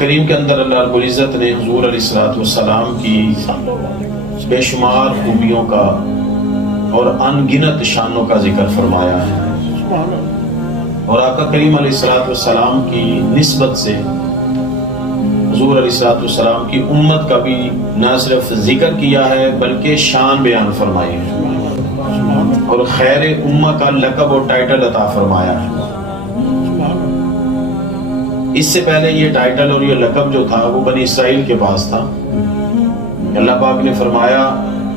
کریم کے اندر اللہ رب العزت نے حضور علیہ السلام کی بے شمار خوبیوں کا اور ان گنت شانوں کا ذکر فرمایا ہے، اور آقا کریم علیہ السلام کی نسبت سے حضور علیہ السلام کی امت کا بھی نہ صرف ذکر کیا ہے بلکہ شان بیان فرمائی ہے، اور خیر امہ کا لقب اور ٹائٹل عطا فرمایا ہے۔ اس سے پہلے یہ ٹائٹل اور یہ لقب جو تھا وہ بنی اسرائیل کے پاس تھا۔ اللہ پاک نے فرمایا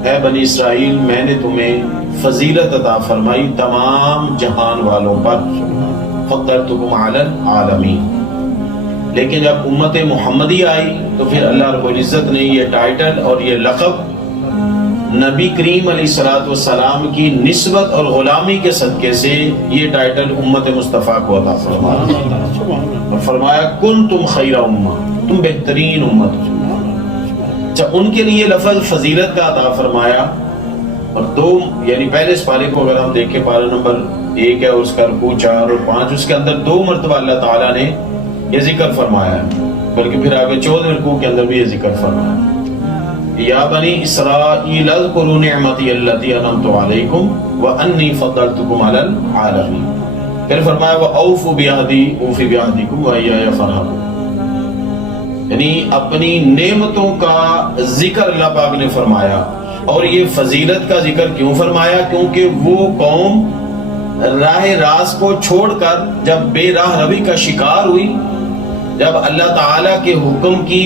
اے بنی اسرائیل، میں نے تمہیں فضیلت عطا فرمائی تمام جہان والوں پر، فضلتکم علی العالمین۔ لیکن جب امت محمدی آئی تو پھر اللہ رب العزت نے یہ ٹائٹل اور یہ لقب نبی کریم علیہ السلام کی نسبت اور غلامی کے صدقے سے یہ ٹائٹل امت مصطفیٰ کو عطا فرمایا، اور فرمایا کنتم خیر امہ، تم بہترین امت ہو۔ اچھا، ان کے لیے لفظ فضیلت کا عطا فرمایا، اور دو یعنی پہلے اس پارے کو اگر ہم دیکھیں، پارہ نمبر 1 ہے اور اس کا رکوع 4 اور 5، اس کے اندر 2 مرتبہ اللہ تعالیٰ نے یہ ذکر فرمایا ہے، بلکہ پھر آگے 14 رکوع کے اندر بھی یہ ذکر فرمایا ہے، یا بنی اسرائیل اذکروا نعمتی التی انعمت علیکم وانی فضلتکم علی العالمین۔ پھر فرمایا وَأَوْفُوا بِعَهْدِی أُوفِ بِعَهْدِکم وَإِیَّیَ فَارْہَبُونِ، یعنی اپنی نعمتوں کا ذکر اللہ پاک نے فرمایا۔ اور یہ فضیلت کا ذکر کیوں فرمایا؟ کیونکہ وہ قوم راہ راست کو چھوڑ کر جب بے راہ روی کا شکار ہوئی، جب اللہ تعالیٰ کے حکم کی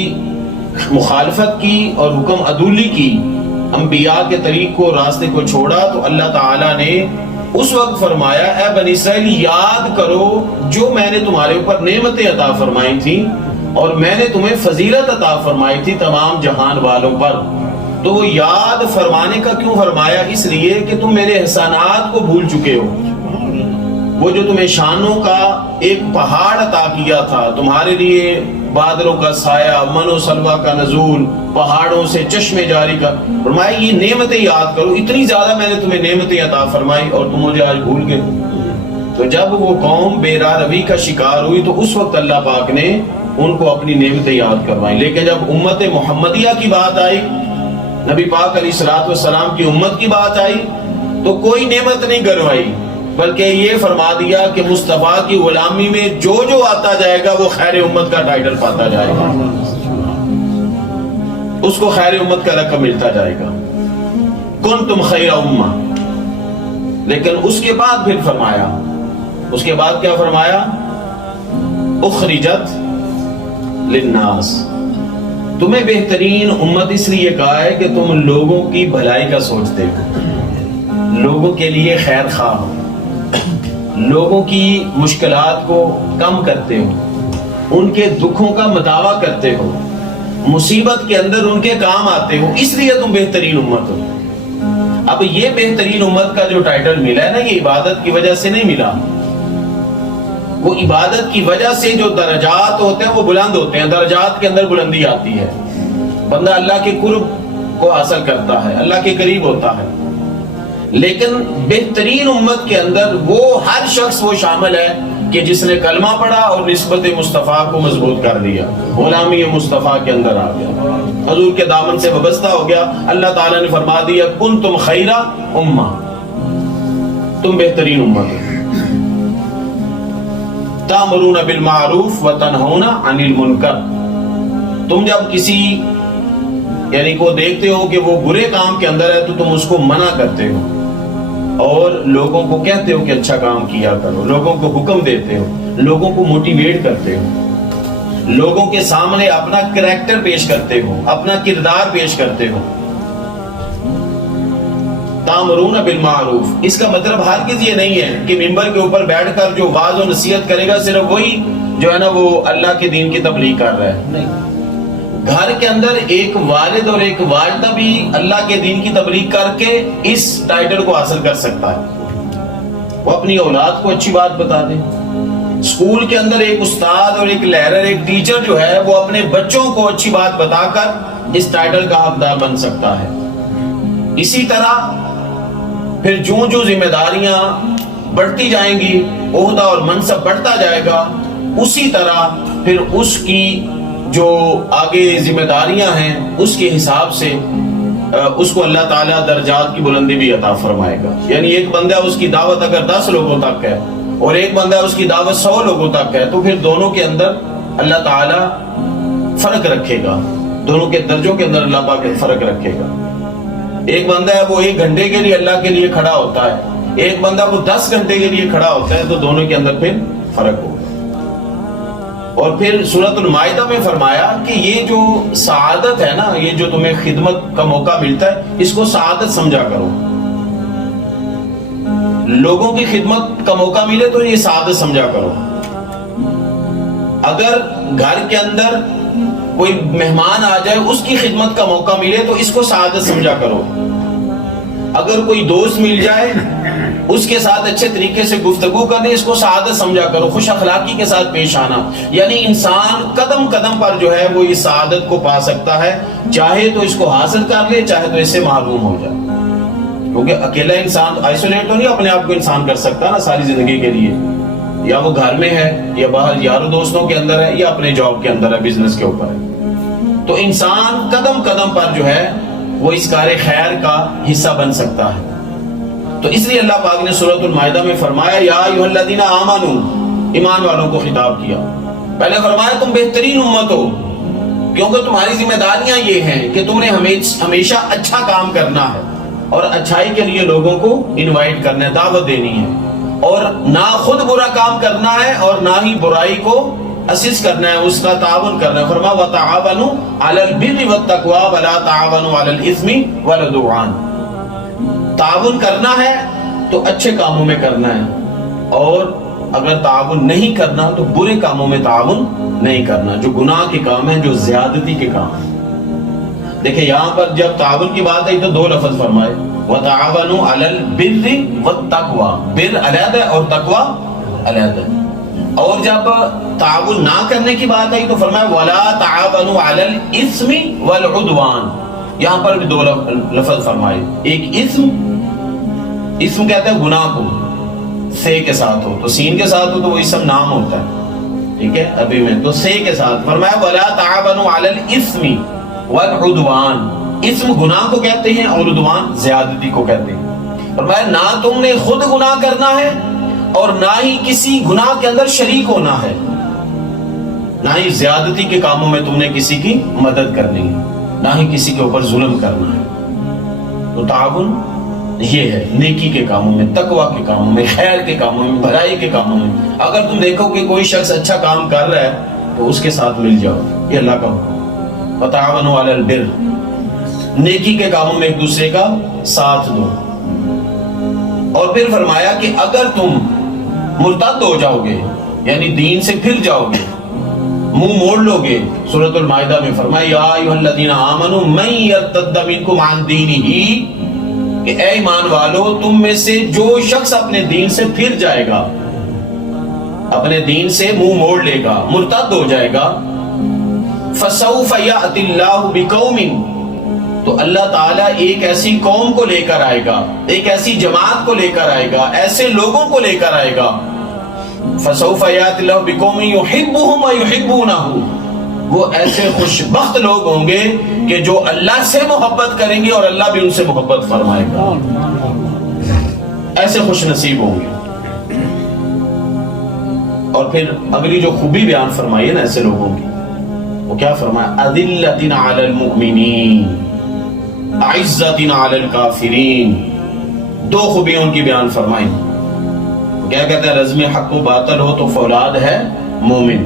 مخالفت کی اور حکم عدولی کی، انبیاء کے طریق کو راستے کو چھوڑا، تو اللہ تعالیٰ نے اس وقت فرمایا اے بنی اسرائیل یاد کرو جو میں نے تمہارے اوپر نعمتیں عطا فرمائی تھی، اور میں نے تمہیں فضیلت عطا فرمائی تھی تمام جہان والوں پر۔ تو وہ یاد فرمانے کا کیوں فرمایا؟ اس لیے کہ تم میرے احسانات کو بھول چکے ہو۔ وہ جو تمہیں شانوں کا ایک پہاڑ عطا کیا تھا، تمہارے لیے بادلوں کا سایہ، من و سلوہ کا نزول، پہاڑوں سے چشمے جاری کا، فرمایا یہ نعمتیں یاد کرو، اتنی زیادہ میں نے تمہیں نعمتیں عطا فرمائی اور تم مجھے آج بھول گئے۔ تو جب وہ قوم بے راہ روی کا شکار ہوئی تو اس وقت اللہ پاک نے ان کو اپنی نعمتیں یاد کروائی۔ لیکن جب امت محمدیہ کی بات آئی، نبی پاک علیہ السلام کی امت کی بات آئی، تو کوئی نعمت نہیں کروائی، بلکہ یہ فرما دیا کہ مصطفیٰ کی غلامی میں جو جو آتا جائے گا وہ خیر امت کا ٹائٹل پاتا جائے گا، اس کو خیر امت کا لقب ملتا جائے گا، کنتم خیر امہ۔ لیکن اس کے بعد پھر فرمایا، اس کے بعد کیا فرمایا؟ اخرجت للناس، تمہیں بہترین امت اس لیے کہا ہے کہ تم لوگوں کی بھلائی کا سوچتے ہو، لوگوں کے لیے خیر خواہ ہو، لوگوں کی مشکلات کو کم کرتے ہو، ان کے دکھوں کا مداوع کرتے ہو، مصیبت کے اندر ان کے کام آتے ہو، اس لیے تم بہترین امت ہو۔ اب یہ بہترین امت کا جو ٹائٹل ملا ہے نا، یہ عبادت کی وجہ سے نہیں ملا، وہ عبادت کی وجہ سے جو درجات ہوتے ہیں وہ بلند ہوتے ہیں، درجات کے اندر بلندی آتی ہے، بندہ اللہ کے قرب کو حاصل کرتا ہے، اللہ کے قریب ہوتا ہے۔ لیکن بہترین امت کے اندر وہ ہر شخص وہ شامل ہے کہ جس نے کلمہ پڑھا اور نسبت مصطفیٰ کو مضبوط کر دیا، غلامی مصطفیٰ کے اندر آ گیا، حضور کے دامن سے وابستہ ہو گیا۔ اللہ تعالیٰ نے فرما دیا کنتم خیر امہ، تم بہترین امت ہو، تأمرون بالمعروف وتنہون عن المنکر۔ تم جب کسی یعنی کو دیکھتے ہو کہ وہ برے کام کے اندر ہے تو تم اس کو منع کرتے ہو، اور لوگوں کو کہتے ہو کہ اچھا کام کیا کرو، لوگوں کو حکم دیتے ہو، لوگوں کو موٹیویٹ کرتے ہو، لوگوں کے سامنے اپنا کریکٹر پیش کرتے ہو، اپنا کردار پیش کرتے ہو۔ تامرون بالمعروف، اس کا مطلب ہرگز یہ نہیں ہے کہ ممبر کے اوپر بیٹھ کر جو واعظ و نصیحت کرے گا صرف وہی جو ہے نا وہ اللہ کے دین کی تبلیغ کر رہا ہے، نہیں۔ گھر کے اندر ایک والد اور ایک والدہ بھی اللہ کے دین کی تبلیغ کر کے اس ٹائٹل کو حاصل کر سکتا ہے، وہ اپنی اولاد کو اچھی بات بتا دے۔ اسکول کے اندر ایک استاد اور ایک لیکچرر، ایک ٹیچر جو ہے وہ اپنے بچوں کو اچھی بات بتا کر اس ٹائٹل کا حقدار بن سکتا ہے۔ اسی طرح پھر جو ذمہ داریاں بڑھتی جائیں گی، عہدہ اور منصب بڑھتا جائے گا، اسی طرح پھر اس کی جو آگے ذمہ داریاں ہیں اس کے حساب سے اس کو اللہ تعالیٰ درجات کی بلندی بھی عطا فرمائے گا. یعنی ایک بندہ اس کی دعوت اگر 10 لوگوں تک ہے اور ایک بندہ اس کی دعوت 100 لوگوں تک ہے تو پھر دونوں کے اندر اللہ تعالیٰ فرق رکھے گا, دونوں کے درجوں کے اندر اللہ پاک فرق رکھے گا. ایک بندہ ہے وہ 1 گھنٹے کے لیے اللہ کے لیے کھڑا ہوتا ہے, ایک بندہ وہ 10 گھنٹے کے لیے کھڑا ہوتا ہے, تو دونوں کے اندر پھر فرق ہوگا. اور پھر سورۃ المائدہ میں فرمایا کہ یہ جو سعادت ہے نا, یہ جو تمہیں خدمت کا موقع ملتا ہے, اس کو سعادت سمجھا کرو. لوگوں کی خدمت کا موقع ملے تو یہ سعادت سمجھا کرو. اگر گھر کے اندر کوئی مہمان آ جائے اس کی خدمت کا موقع ملے تو اس کو سعادت سمجھا کرو. اگر کوئی دوست مل جائے اس کے ساتھ اچھے طریقے سے گفتگو کرنے, اس کو سعادت سمجھا کرو, خوش اخلاقی کے ساتھ پیش آنا. یعنی انسان قدم قدم پر جو ہے وہ اس سعادت کو پا سکتا ہے, چاہے تو اس کو حاصل کر لے چاہے تو اس سے محروم ہو جائے. کیونکہ اکیلا انسان آئسولیٹ تو نہیں اپنے آپ کو انسان کر سکتا نا ساری زندگی کے لیے, یا وہ گھر میں ہے یا باہر یاروں دوستوں کے اندر ہے یا اپنے جاب کے اندر ہے, بزنس کے اوپر ہے. تو انسان قدم قدم پر جو ہے وہ اس کار خیر کا حصہ بن سکتا ہے. تو اس لیے اللہ پاک نے سورۃ المائدہ میں فرمایا یا ایھا الذین آمنو, ایمان والوں کو خطاب کیا. پہلے فرمایا تم بہترین امت ہو, کیونکہ تمہاری ذمہ داریاں یہ ہیں کہ تم نے ہمیشہ اچھا کام کرنا ہے اور اچھائی کے لیے لوگوں کو انوائٹ کرنا ہے, دعوت دینی ہے, اور نہ خود برا کام کرنا ہے اور نہ ہی برائی کو اسسٹ کرنا ہے, اس کا تعاون کرنا ہے. فرمایا وتعاونوا علی البر والتقوی ولا تعاونوا علی الاثم والعدوان. تعاون کرنا ہے تو اچھے کاموں میں کرنا ہے, اور اگر تعاون نہیں کرنا تو برے کاموں میں تعاون نہیں کرنا, جو گناہ کے کام ہیں, جو زیادتی کے کام ہیں. دیکھیں یہاں پر جب تعاون کی بات آئی تو 2 لفظ فرمائے, وتعاونوا علی البر والتقوی, بر علیحدہ اور تقوی علیحدہ. اور جب تعاون نہ کرنے کی بات آئی تو فرمایا ولا تعاونوا علی الاثم والعدوان. یہاں پر بھی 2 لفظ فرمائے, ایک اسم کہتے ہیں گناہ کو, سے کے ساتھ ہو تو سین کے ساتھ ہو تو وہ اسم نام ہوتا ہے, ٹھیک ہے عربی میں, تو سے کے ساتھ فرمایا ولا تعاونوا علی الاثم والعدوان. اسم گناہ کو کہتے ہیں اور عدوان زیادتی کو کہتے ہیں. فرمایا نہ تم نے خود گناہ کرنا ہے اور نہ ہی کسی گناہ کے اندر شریک ہونا ہے, نہ ہی زیادتی کے کاموں میں تم نے کسی کی مدد کرنی ہے, نہ ہی کسی کے اوپر ظلم کرنا ہے. تو تعاون یہ ہے نیکی کے کاموں میں, تقوی کے کاموں میں, خیر کے کاموں میں, بھلائی کے کاموں میں. اگر تم دیکھو کہ کوئی شخص اچھا کام کر رہا ہے تو اس کے ساتھ مل جاؤ, یہ اللہ کا حکم. وتعاونوا علی البر, نیکی کے کاموں میں ایک دوسرے کا ساتھ دو. اور پھر فرمایا کہ اگر تم مرتد ہو جاؤ گے, یعنی دین سے پھر جاؤ گے, منہ موڑ لو گے, سورۃ المائدہ میں فرمایا یا ایھا الذین آمنوا من یرتد منکم عن دینہ, کہ اے ایمان والو تم میں سے جو شخص اپنے دین سے پھر جائے گا, اپنے دین سے منہ موڑ لے گا, مرتد ہو جائے گا, فسوف یأتی اللہ بقوم, تو اللہ تعالیٰ ایک ایسی قوم کو لے کر آئے گا, ایک ایسی جماعت کو لے کر آئے گا, ایسے لوگوں کو لے کر آئے گا. فسوف یأتی اللہ بقوم یحبهم ویحبونہ, وہ ایسے خوش بخت لوگ ہوں گے کہ جو اللہ سے محبت کریں گے اور اللہ بھی ان سے محبت فرمائے گا. ایسے خوش نصیب ہوں گے. اور پھر اگلی جو خوبی بیان فرمائی ہے نا ایسے لوگوں کی, وہ کیا فرمایا, اذلۃ علی المؤمنین عزۃ علی الکافرین. 2 خوبیاں ان کی بیان فرمائی. کیا کہتا ہے, رزم حق و باطل ہو تو فولاد ہے مومن.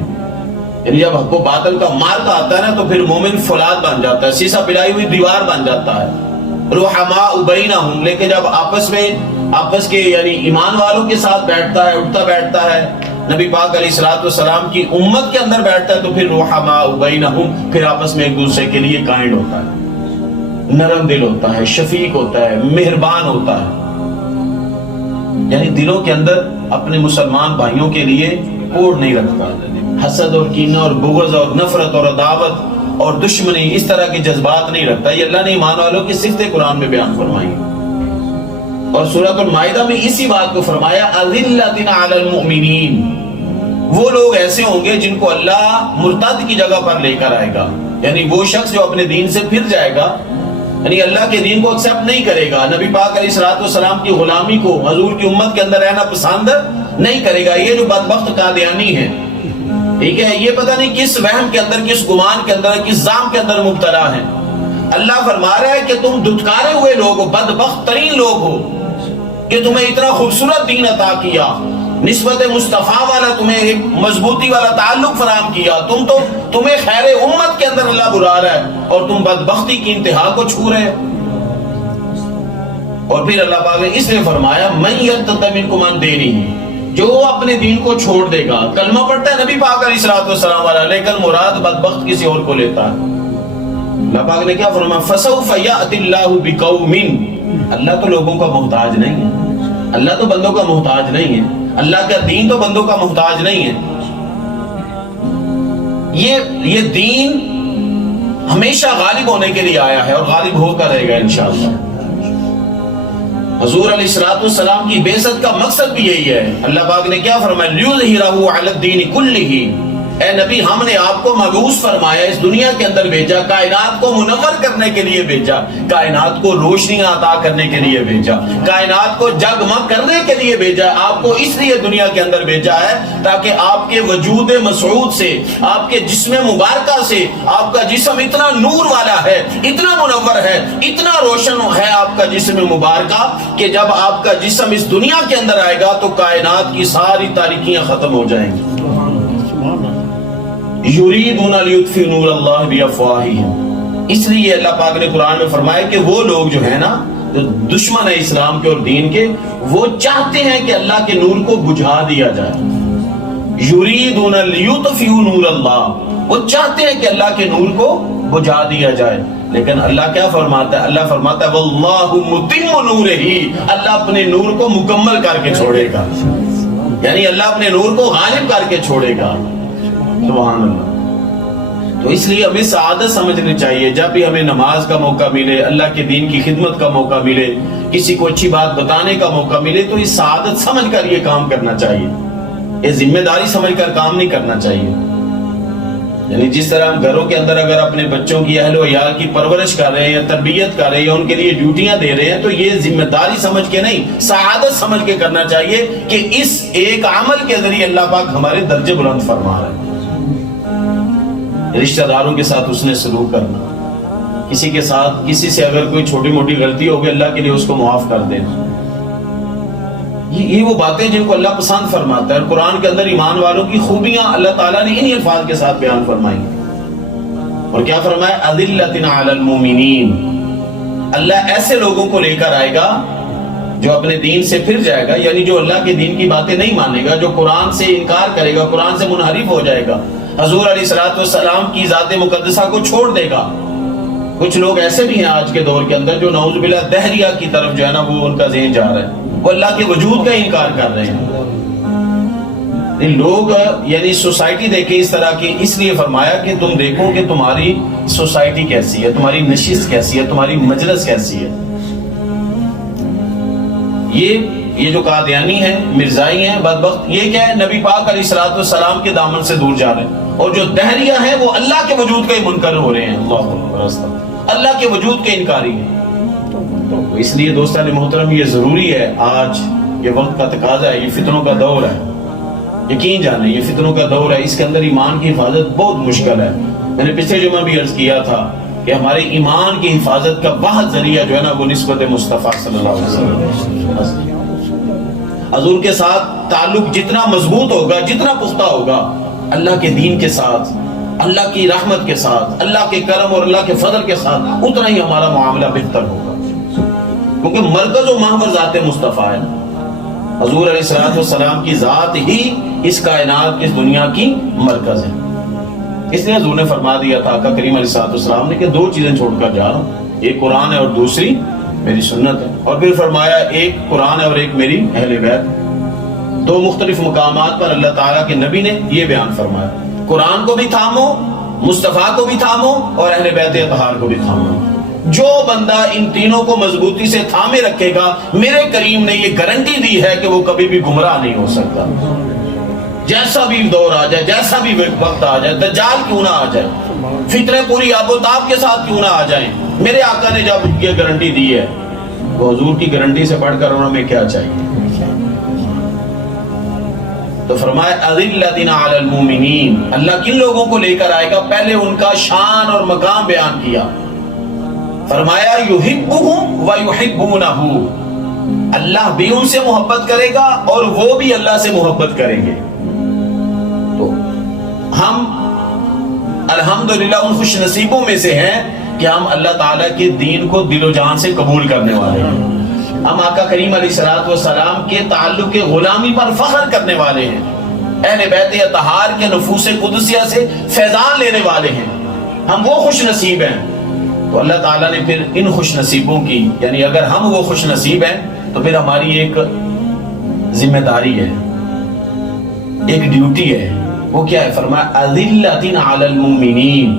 یعنی جب حق و باطل کا مارک آتا ہے نا تو پھر مومن فولاد بن جاتا ہے, سیسا پلائی ہوئی دیوار بن جاتا ہے. رحماء بینہم, لیکن جب آپس کے یعنی ایمان والوں کے ساتھ بیٹھتا ہے, اٹھتا بیٹھتا ہے, نبی پاک علیہ الصلوۃ والسلام کی امت کے اندر بیٹھتا ہے, تو پھر رحماء بینہم, پھر آپس میں ایک دوسرے کے لیے کائنڈ ہوتا ہے, نرم دل ہوتا ہے, شفیق ہوتا ہے, مہربان ہوتا ہے. یعنی دلوں کے اندر اپنے مسلمان بھائیوں کے لیے کوڑ نہیں رکھتا, حسد اور کینہ اور بغض اور نفرت اور عداوت اور دشمنی اس طرح کے جذبات نہیں رکھتا. یہ اللہ نے ایمان والوں کی صفتیں قرآن میں بیان فرمائی. اور سورۃ المائدہ میں اسی بات کو فرمایا اذلۃ علی المؤمنین, وہ لوگ ایسے ہوں گے جن کو اللہ مرتد کی جگہ پر لے کر آئے گا، یعنی وہ شخص جو اپنے دین سے پھر جائے گا، یعنی اللہ کے دین کو ایکسپٹ نہیں کرے گا، نبی پاک علیہ الصلوۃ والسلام کی غلامی کو حضور کی امت کے اندر رہنا پسند نہیں کرے گا، یہ جو بدبخت قادیانی ہے، ٹھیک ہے، یہ پتہ نہیں کس وہم کے اندر، کس گمان کے اندر، کس ظام کے اندر مبتلا ہے۔ اللہ فرما رہا ہے کہ تم دھتکارے ہوئے لوگ ہو، بدبخت ترین لوگ ہو کہ تمہیں اتنا خوبصورت دین عطا کیا، نسبت مصطفیٰ والا تمہیں ایک مضبوطی والا تعلق فراہم کیا، تمہیں خیر امت کے اندر اللہ بلا رہا ہے اور تم بدبختی کی انتہا کو چھو رہے ہو۔ اور پھر اللہ پاک نے اس لیے فرمایا من یرتد منکم عن دینہ، جو اپنے دین کو چھوڑ دے گا، کلمہ پڑھتا ہے نبی پاک علیہ الصلوۃ والسلام والا، لیکن مراد بدبخت کسی اور کو لیتا ہے۔ اللہ پاک نے کیا فرمایا فسوف یأتی اللہ بقوم، اللہ تو لوگوں کا محتاج نہیں ہے، اللہ تو بندوں کا محتاج نہیں ہے، اللہ کا دین تو بندوں کا محتاج نہیں ہے۔ یہ دین ہمیشہ غالب ہونے کے لیے آیا ہے اور غالب ہو کر رہے گا انشاءاللہ۔ حضور علیہ الصلوۃ والسلام کی بعثت کا مقصد بھی یہی ہے۔ اللہ پاک نے کیا فرمایا لیظہرہ علی الدین کلہ، اے نبی ہم نے آپ کو مبعوث فرمایا، اس دنیا کے اندر بھیجا، کائنات کو منور کرنے کے لیے بھیجا، کائنات کو روشنیاں عطا کرنے کے لیے بھیجا، کائنات کو جگمگ کرنے کے لیے بھیجا، آپ کو اس لیے دنیا کے اندر بھیجا ہے تاکہ آپ کے وجود مسعود سے، آپ کے جسم مبارکہ سے، آپ کا جسم اتنا نور والا ہے، اتنا منور ہے، اتنا روشن ہے آپ کا جسم مبارکہ کہ جب آپ کا جسم اس دنیا کے اندر آئے گا تو کائنات کی ساری تاریکیاں ختم ہو جائیں گی۔ یریدون لیطفئوا نور اللہ بافواہہم، اس لیے اللہ پاک نے قرآن میں فرمایا کہ وہ لوگ جو ہے نا، جو دشمن ہے اسلام کے اور دین کے، وہ چاہتے ہیں کہ اللہ کے نور کو بجھا دیا جائے۔ یریدون لیطفئوا نور اللہ، وہ چاہتے ہیں کہ اللہ کے نور کو بجھا دیا جائے، لیکن اللہ کیا فرماتا ہے؟ اللہ فرماتا ہے واللہ متم نورہ، اللہ اپنے نور کو مکمل کر کے چھوڑے گا، یعنی اللہ اپنے نور کو غالب کر کے چھوڑے گا۔ سبحان اللہ۔ تو اس لیے ہمیں سعادت سمجھنی چاہیے، جب بھی ہمیں نماز کا موقع ملے، اللہ کے دین کی خدمت کا موقع ملے، کسی کو اچھی بات بتانے کا موقع ملے، تو اس سعادت سمجھ کر یہ کام کرنا چاہیے، یہ ذمہ داری سمجھ کر کام نہیں کرنا چاہیے۔ یعنی جس طرح ہم گھروں کے اندر اگر اپنے بچوں کی اہل و عیال کی پرورش کر رہے ہیں یا تربیت کر رہے ہیں یا ان کے لیے ڈیوٹیاں دے رہے ہیں، تو یہ ذمہ داری سمجھ کے نہیں، سعادت سمجھ کے کرنا چاہیے کہ اس ایک عمل کے ذریعے اللہ پاک ہمارے درجے بلند فرما رہے ہیں۔ رشتہ داروں کے ساتھ اس نے سلوک کرنا، کسی کے ساتھ، کسی سے اگر کوئی چھوٹی موٹی غلطی ہوگی اللہ کے لیے اس کو معاف کر دینا، یہ وہ باتیں جن کو اللہ پسند فرماتا ہے۔ قرآن کے اندر ایمان والوں کی خوبیاں اللہ تعالیٰ نے انہی الفاظ کے ساتھ بیان فرمائی، اور کیا فرمایا اذلۃ علی المؤمنین، اللہ ایسے لوگوں کو لے کر آئے گا جو اپنے دین سے پھر جائے گا، یعنی جو اللہ کے دین کی باتیں نہیں مانے گا، جو قرآن سے انکار کرے گا، قرآن سے منحرف ہو جائے گا، حضور علیہ الصلوۃ والسلام کی ذات مقدسہ کو چھوڑ دے گا۔ کچھ لوگ ایسے بھی ہیں آج کے دور کے اندر جو نعوذ باللہ دہریہ کی طرف جو ہے نا وہ ان کا ذہن جا رہا ہے، وہ اللہ کے وجود کا انکار کر رہے ہیں۔ لوگ یعنی سوسائٹی دیکھیں اس طرح کی، اس لیے فرمایا کہ تم دیکھو کہ تمہاری سوسائٹی کیسی ہے، تمہاری نشست کیسی ہے، تمہاری مجلس کیسی ہے۔ یہ جو قادیانی ہیں، مرزائی ہیں، بدبخت، یہ کیا ہے؟ نبی پاک علیہ الصلوۃ والسلام کے دامن سے دور جا رہے ہیں، اور جو دہریہ ہیں وہ اللہ کے وجود کا ہی منکر ہو رہے ہیں، اللہ کے وجود کے انکاری ہیں۔ اس لیے دوستان محترم یہ ضروری ہے، آج یہ وقت کا تقاضا ہے، یہ فتنوں کا دور ہے، یقین جانے یہ فتنوں کا دور ہے، اس کے اندر ایمان کی حفاظت بہت مشکل ہے۔ میں نے پچھلے جمعہ بھی عرض کیا تھا کہ ہمارے ایمان کی حفاظت کا واحد ذریعہ جو ہے نا وہ نسبت مصطفیٰ صلی اللہ علیہ وسلم، حضور کے ساتھ تعلق جتنا مضبوط ہوگا، جتنا پختہ ہوگا، اللہ کے دین کے ساتھ، اللہ کی رحمت کے ساتھ، اللہ کے کرم اور اللہ کے فضل کے ساتھ، اتنا ہی ہمارا معاملہ بہتر ہوگا، کیونکہ مرکز و محور ذات مصطفیٰ ہے۔ حضور علیہ الصلوۃ والسلام کی ذات ہی اس کائنات، اس دنیا کی مرکز ہے۔ اس لیے حضور نے فرما دیا تھا، آقا کریم علیہ الصلوۃ والسلام نے، کہ دو چیزیں چھوڑ کر جا رہا ہوں، ایک قرآن ہے اور دوسری میری سنت ہے۔ اور پھر فرمایا ایک قرآن ہے اور ایک میری اہل بیت۔ دو مختلف مقامات پر اللہ تعالیٰ کے نبی نے یہ بیان فرمایا، قرآن کو بھی تھامو، مصطفیٰ کو بھی تھامو، اور اہل بیت اطہار کو بھی تھامو۔ جو بندہ ان تینوں کو مضبوطی سے تھامے رکھے گا، میرے کریم نے یہ گارنٹی دی ہے کہ وہ کبھی بھی گمراہ نہیں ہو سکتا۔ جیسا بھی دور آ جائے، جیسا بھی وقت آ جائے، دجال کیوں نہ آ جائے، فتنے پوری آب و تاب کے ساتھ کیوں نہ آ جائیں، میرے آقا نے جب یہ گارنٹی دی ہے تو حضور کی گارنٹی سے بڑھ کر ہمیں کیا چاہیے؟ تو فرمایا اذلۃ علی المؤمنین، اللہ کن لوگوں کو لے کر آئے گا؟ پہلے ان کا شان اور مقام بیان کیا، فرمایا یحبہم ویحبونہ، اللہ بھی ان سے محبت کرے گا اور وہ بھی اللہ سے محبت کریں گے۔ تو ہم الحمدللہ ان خوش نصیبوں میں سے ہیں کہ ہم اللہ تعالیٰ کے دین کو دل و جان سے قبول کرنے والے ہیں، ہم آقا کریم علیہ الصلوۃ والسلام کے تعلق غلامی پر فخر کرنے والے ہیں، اہل بیت اطہار کے نفوس قدسیہ سے فیضان لینے والے ہیں، ہم وہ خوش نصیب ہیں۔ تو اللہ تعالیٰ نے پھر ان خوش نصیبوں کی، یعنی اگر ہم وہ خوش نصیب ہیں تو پھر ہماری ایک ذمہ داری ہے، ایک ڈیوٹی ہے، وہ کیا ہے؟ فرمایا اذلۃ علی المؤمنین،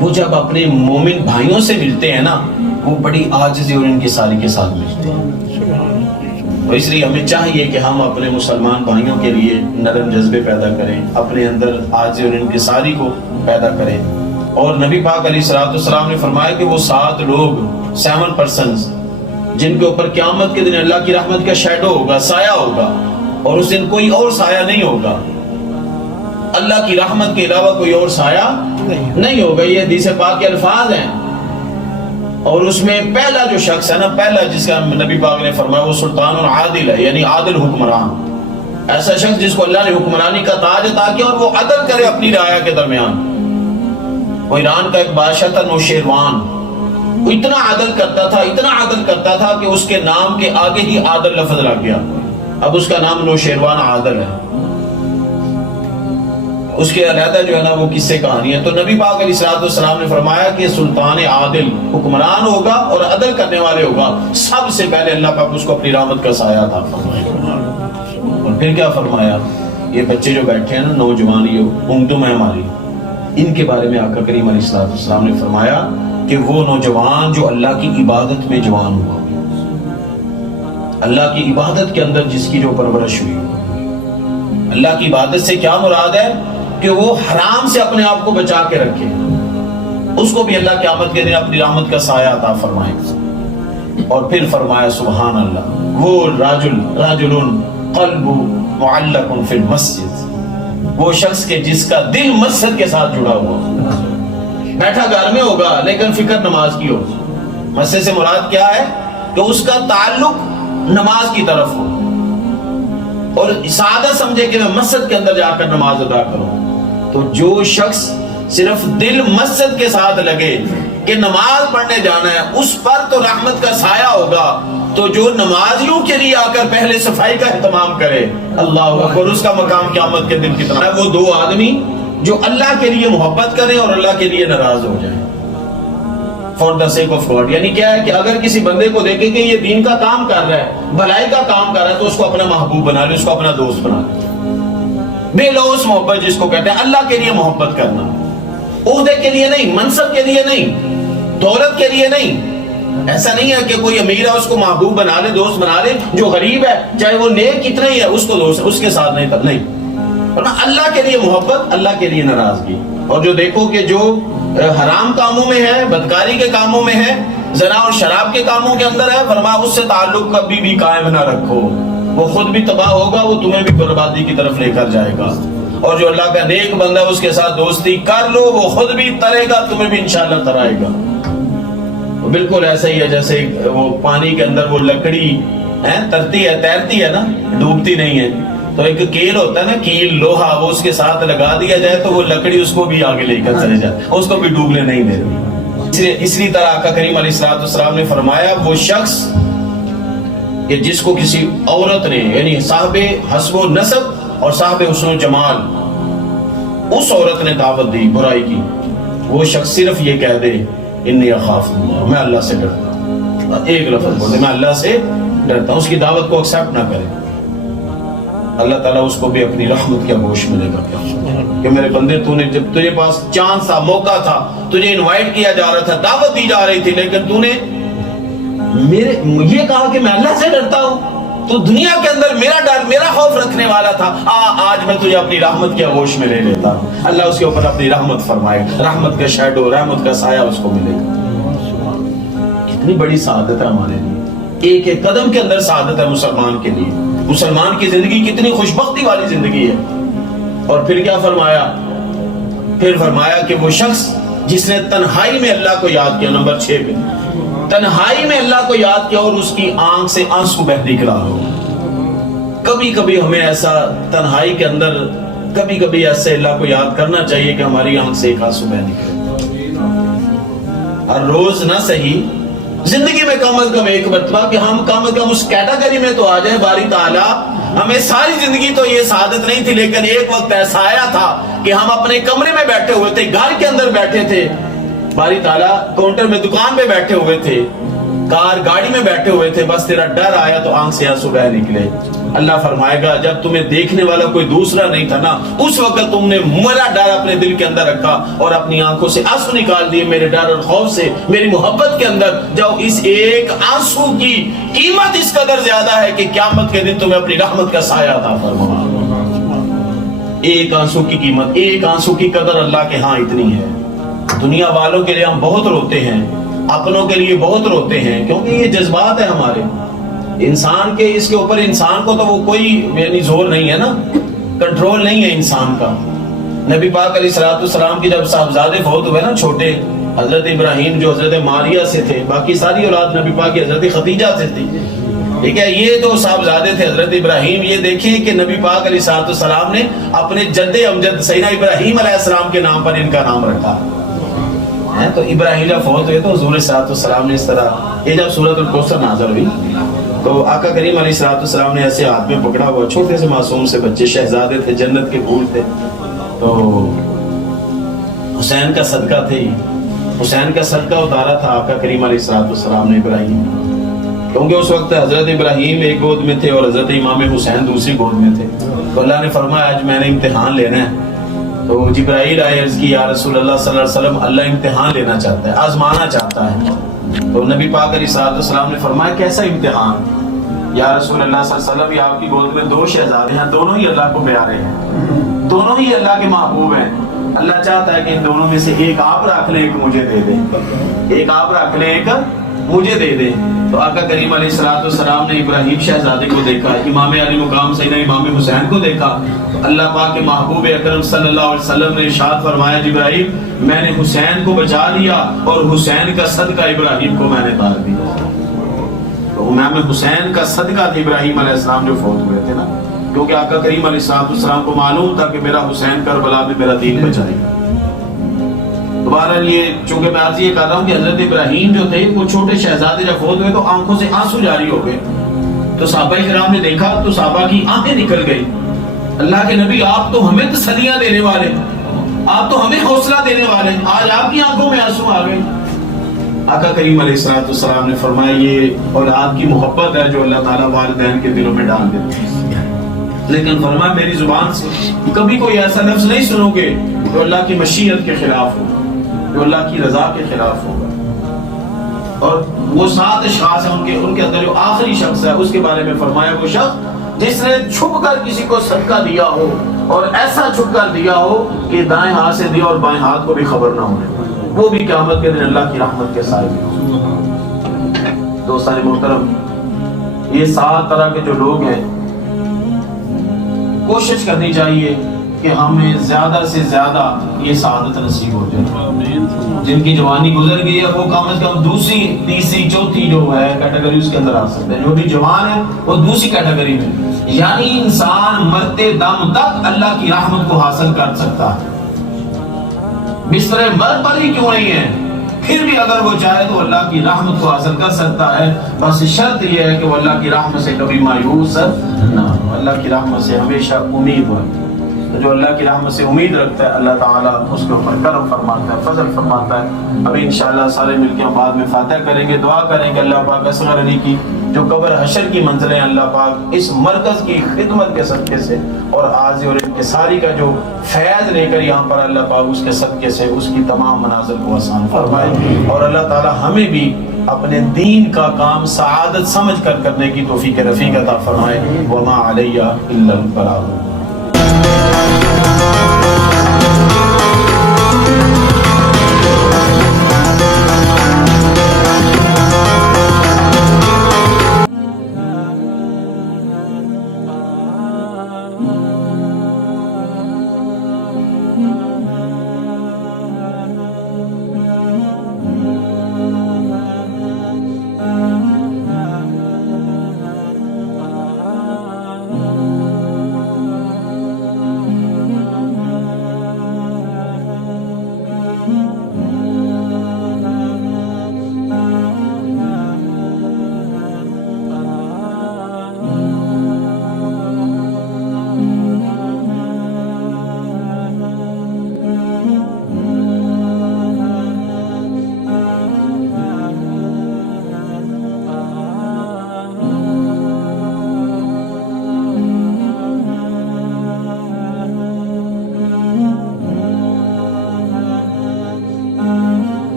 وہ جب اپنے مومن بھائیوں سے ملتے ہیں نا وہ بڑی عاجزی اور انکساری کے ساتھ ملتے ہیں۔ تو اس لیے ہمیں چاہیے کہ ہم اپنے مسلمان بھائیوں کے لیے نرم جذبے پیدا کریں، اپنے اندر عاجزی اور انکساری کو پیدا کریں۔ اور نبی پاک علیہ الصلوۃ والسلام نے فرمایا کہ وہ 7 لوگ 7 persons جن کے اوپر قیامت کے دن اللہ کی رحمت کا شیڈو ہوگا، سایہ ہوگا، اور اس دن کوئی اور سایہ نہیں ہوگا، اللہ کی رحمت کے علاوہ کوئی اور سایہ نہیں ہوگا، یہ حدیث پاک کے الفاظ ہیں۔ اور اس میں پہلا جو شخص ہے نا، پہلا جس کا نبی پاک نے فرمایا وہ سلطان عادل ہے، یعنی عادل حکمران، ایسا شخص جس کو اللہ نے حکمرانی کا تاج عطا کیا اور وہ عدل کرے اپنی رعایا کے درمیان۔ وہ ایران کا ایک بادشاہ تھا نوشیروان، وہ اتنا عدل کرتا تھا، اتنا عدل کرتا تھا کہ اس کے نام کے آگے ہی عادل لفظ لگ گیا، اب اس کا نام نوشیروان عادل ہے۔ اس کے علیحدہ جو ہے نا وہ قصے کہانی ہے۔ تو نبی پاک علیہ الصلوۃ والسلام نے فرمایا کہ سلطان عادل حکمران ہوگا اور عدل کرنے والے ہوگا، سب سے پہلے اللہ پاک اس کو اپنی رحمت کا سایہ عطا فرمائے۔ اور پھر کیا فرمایا؟ یہ بچے جو بیٹھے ہیں نا، نوجوان، یہ امتم ہے ہماری، ان کے بارے میں آقا کریم علیہ الصلوۃ والسلام نے فرمایا کہ وہ نوجوان جو اللہ کی عبادت میں جوان ہوا، اللہ کی عبادت کے اندر جس کی جو پرورش ہوئی، اللہ کی عبادت سے کیا مراد ہے؟ کہ وہ حرام سے اپنے آپ کو بچا کے رکھے، اس کو بھی اللہ قیامت کے دن اپنی رحمت کا سایہ عطا فرمائے۔ اور پھر فرمایا سبحان اللہ، وہ راجل قلب معلق فی المسجد، وہ شخص کے جس کا دل مسجد کے ساتھ جڑا ہوا، بیٹھا گھر میں ہوگا لیکن فکر نماز کی ہو۔ مسجد سے مراد کیا ہے؟ کہ اس کا تعلق نماز کی طرف ہو اور سعادت سمجھے کہ میں مسجد کے اندر جا کر نماز ادا کروں۔ تو جو شخص صرف دل مسجد کے ساتھ لگے کہ نماز پڑھنے جانا ہے، اس پر تو رحمت کا سایہ ہوگا۔ تو جو نمازیوں کے لیے آ کر پہلے صفائی کا اہتمام کرے، اللہ اکبر، اس کا مقام قیامت کے دن کتنا ہے۔ وہ 2 آدمی جو اللہ کے لیے محبت کریں اور اللہ کے لیے ناراض ہو جائیں، for the sake of God. یعنی کیا ہے کہ اگر کسی بندے کو دیکھے کہ یہ دین کا کام کر رہا ہے، بھلائی کا کام کر رہا ہے، تو اس کو اپنا محبوب بنا لے، اس کو اپنا دوست بنا لے۔ بے لوث محبت جس کو کہتے ہیں، اللہ کے لیے محبت کرنا، عہدے کے لیے نہیں، منصب کے لیے نہیں، دولت کے لیے نہیں۔ ایسا نہیں ہے کہ کوئی امیر ہے اس کو محبوب بنا لے، دوست بنا لے، جو غریب ہے چاہے وہ نیک کتنا ہی ہے اس کو دوست، اس کے ساتھ نہیں۔ اللہ کے لیے محبت، اللہ کے لیے ناراضگی۔ اور جو دیکھو کہ جو حرام کاموں میں ہے، بدکاری کے کاموں میں ہے، زنا اور شراب کے کاموں کے اندر ہے، فرمایا اس سے تعلق کبھی بھی قائم نہ رکھو، وہ خود بھی تباہ ہوگا، وہ تمہیں بھی بربادی کی طرف لے کر جائے گا۔ اور جو اللہ کا نیک بندہ اس کے ساتھ دوستی کر لو، وہ خود بھی ترے گا، تمہیں بھی انشاءاللہ ترائے گا۔ بالکل ایسا ہی ہے جیسے وہ پانی کے اندر وہ لکڑی ترتی ہے، تیرتی ہے نا، ڈوبتی نہیں ہے۔ تو ایک کیل ہوتا ہے نا، کیل لوہا، وہ اس کے ساتھ لگا دیا جائے تو وہ لکڑی اس کو بھی آگے لے کر چلے جائے، اس کو بھی ڈوبنے نہیں دے رہی۔ اسی طرح آقا کریم علیہ الصلوۃ والسلام نے فرمایا وہ شخص کہ جس کو کسی عورت نے، یعنی صاحب حسب و نسب اور صاحب حسن و جمال، اس عورت نے دعوت دی برائی کی، وہ شخص صرف یہ کہہ دے انی اخاف اللہ، میں اللہ سے ڈرتا ہوں، ایک لفظ بولے میں اللہ سے ڈرتا ہوں، اس کی دعوت کو ایکسپٹ نہ کرے، اللہ تعالیٰ اس کو بھی اپنی رحمت کا گوشت ملے گا کہ میرے بندے تو نے، جب تجھے پاس چانس تھا، موقع تھا، تجھے انوائٹ کیا جا رہا تھا، دعوت دی جا رہی تھی، لیکن تو نے یہ کہا کہ میں اللہ سے ڈرتا ہوں، تو دنیا کے اندر میرا ڈر، میرا خوف رکھنے والا تھا، آج میں تجھے اپنی رحمت کی آغوش میں لے لیتا ہوں. اللہ اس کے اوپر اپنی رحمت فرمائے, رحمت کا شیڈو, رحمت کا سایہ اس کو ملے گا. کتنی بڑی سعادت ہے ہمارے لیے, ایک ایک قدم کے اندر سعادت ہے مسلمان کے لیے. مسلمان کی زندگی کتنی خوشبختی والی زندگی ہے. اور پھر کیا فرمایا, پھر فرمایا کہ وہ شخص جس نے تنہائی میں اللہ کو یاد کیا. نمبر 6 پہ, تنہائی میں اللہ کو یاد کیا اور اس کی آنکھ سے آنسو بہ نکلا ہو. کبھی کبھی ہمیں ایسا تنہائی کے اندر کبھی کبھی ایسے اللہ کو یاد کرنا چاہیے کہ ہماری آنکھ سے ایک آنسو بہ نکلے. ہر روز نہ صحیح, زندگی میں کم از کم ایک مرتبہ کہ ہم کم از کم اس کیٹیگری میں تو آ جائیں. باری تعالیٰ ہمیں ساری زندگی تو یہ سعادت نہیں تھی, لیکن ایک وقت ایسا آیا تھا کہ ہم اپنے کمرے میں بیٹھے ہوئے تھے, گھر کے اندر بیٹھے تھے, باری تعالیٰ کاؤنٹر میں دکان میں بیٹھے ہوئے تھے, کار گاڑی میں بیٹھے ہوئے تھے, بس تیرا ڈر آیا تو آنکھ سے آنسو بہ نکلے. اللہ فرمائے گا جب تمہیں دیکھنے والا کوئی دوسرا نہیں تھا نا, اس وقت تم نے میرا ڈر اپنے دل کے اندر رکھا اور اپنی آنکھوں سے آنسو نکال دیے میرے ڈر اور خوف سے, میری محبت کے اندر. جب اس ایک آنسو کی قیمت اس قدر زیادہ ہے کہ قیامت کے دن تمہیں اپنی رحمت کا سایہ عطا فرمائے. ایک آنسو کی قیمت, ایک آنسو کی قدر اللہ کے ہاں اتنی ہے. دنیا والوں کے لیے ہم بہت روتے ہیں, اپنوں کے لیے بہت روتے ہیں, کیونکہ یہ جذبات ہے ہمارے. انسان کے اس کے اوپر انسان کو تو وہ کوئی یعنی زور نہیں ہے نا, کنٹرول نہیں ہے انسان کا. نبی پاک علیہ الصلوۃ والسلام کی جب صاحبزادے فوت ہوئے نا چھوٹے, حضرت ابراہیم جو حضرت ماریہ سے تھے, باقی ساری اولاد نبی پاک کی حضرت خدیجہ سے تھی, ٹھیک ہے, یہ تو صاحبزادے تھے حضرت ابراہیم. یہ دیکھیں کہ نبی پاک علیہ الصلوۃ والسلام نے اپنے جد امجد سیدنا ابراہیم علیہ السلام کے نام پر ان کا نام رکھا. تو ابراہیم جب فوت ہوئے تو حضور صلی اللہ علیہ وسلم نے اس طرح, یہ جب سورۃ الکوثر نازل ہوئی تو آقا کریم علیہ الصلوۃ والسلام نے ایسے ہاتھ میں پکڑا ہوا, چھوٹے سے معصوم سے بچے, شہزادے تھے, جنت کے پھول تھے, تو حسین کا صدقہ تھے, حسین کا صدقہ اتارا تھا آقا کریم علیہ الصلوۃ والسلام نے ابراہیم, کیونکہ اس وقت حضرت ابراہیم ایک گود میں تھے اور حضرت امام حسین دوسری گود میں تھے. تو اللہ نے فرمایا آج میں نے امتحان لینا ہے. تو جبرائیل آئے, عرض کی یا رسول اللہ صلی اللہ علیہ وسلم, اللہ امتحان لینا چاہتا ہے, آزمانا چاہتا ہے. تو نبی پاک علیہ الصلوۃ والسلام نے فرمایا کیسا امتحان؟ یا رسول اللہ صلی اللہ علیہ وسلم, یہ آپ کی گود میں 2 شہزادے ہیں, دونوں ہی اللہ کو پیارے ہیں, دونوں ہی اللہ کے محبوب ہیں. اللہ چاہتا ہے کہ ان دونوں میں سے ایک آپ رکھ لیں, ایک مجھے دے دیں, ایک آپ رکھ لیں, ایک مجھے دے دیں. تو آقا کریم علیہ الصلوۃ والسلام نے ابراہیم شہزادے کو دیکھا, امام علی مقام سیدنا امام حسین کو دیکھا. تو اللہ پاک کے محبوب اکرم صلی اللہ علیہ وسلم نے ارشاد فرمایا جبرائیل میں نے حسین کو بچا لیا اور حسین کا صدقہ ابراہیم کو میں نے ڈال دیا. تو امام حسین کا صدقہ تھا ابراہیم علیہ السلام جو فوت ہوئے تھے نا, کیونکہ آقا کریم علیہ الصلوۃ والسلام کو معلوم تھا کہ میرا حسین کربلا میں میرا دین بچائے گا. بہرحال یہ چونکہ میں آج یہ کہہ رہا ہوں کہ حضرت ابراہیم جو تھے وہ چھوٹے شہزادے جب فوت ہوئے تو آنکھوں سے آنسو جاری ہو گئے. تو صحابہ کرام نے دیکھا تو صحابہ کی آنکھیں نکل گئی. اللہ کے نبی آپ تو ہمیں تسلیاں دینے والے, آپ تو ہمیں حوصلہ دینے والے, آج آپ کی آنکھوں میں آنسو آ گئے. آقا کریم علیہ الصلوۃ والسلام نے فرمایا یہ اولاد کی محبت ہے جو اللہ تعالیٰ والدین کے دلوں میں ڈال دیتے ہیں. لیکن فرمایا میری زبان سے کبھی کوئی ایسا لفظ نہیں سنو گے جو اللہ کی مشیت کے خلاف ہو, جو اللہ کی رضا کے خلاف ہوگا. اور وہ 7 اشخاص ہیں, ان کے اندر جو آخری شخص ہے اس کے بارے میں فرمایا وہ شخص جس نے چھپ کر کسی کو صدقہ دیا ہو اور ایسا چھپ کر دیا ہو کہ دائیں ہاتھ سے دیا اور بائیں ہاتھ کو بھی خبر نہ ہونے پائے, وہ بھی قیامت کے دن اللہ کی رحمت کے سائے میں. دوستان محترم, یہ 7 طرح کے جو لوگ ہیں کوشش کرنی چاہیے کہ ہمیں زیادہ سے زیادہ یہ سعادت نصیب ہو جائے. جن کی جوانی گزر گئی ہے وہ کم از کم دوسری, تیسری, چوتھی جو ہے کیٹیگری اس کے اندر آ سکتے ہیں. جو بھی جوان ہے وہ دوسری کیٹیگری میں, یعنی انسان مرتے دم تک اللہ کی رحمت کو حاصل کر سکتا ہے. بستر مرگ پر ہی کیوں نہیں ہے, پھر بھی اگر وہ چاہے تو اللہ کی رحمت کو حاصل کر سکتا ہے. بس شرط یہ ہے کہ وہ اللہ کی رحمت سے کبھی مایوس نہ ہو, اللہ کی رحمت سے ہمیشہ امید ہو. جو اللہ کی رحمت سے امید رکھتا ہے اللہ تعالیٰ اس کے اوپر کرم فرماتا ہے, فضل فرماتا ہے. ابھی انشاءاللہ سارے مل کے ہم بعد میں فاتحہ کریں گے, دعا کریں گے اللہ پاک اصغر علی کی جو قبر حشر کی منزلیں اللہ پاک اس مرکز کی خدمت کے صدقے سے اور عارضی اور انکساری کا جو فیض لے کر یہاں پر اللہ پاک اس کے صدقے سے اس کی تمام منازل کو آسان فرمائے. اور اللہ تعالیٰ ہمیں بھی اپنے دین کا کام سعادت سمجھ کر کرنے کی توفیق رفیق عطا فرمائے. وما علیہ الا البلاغ. Thank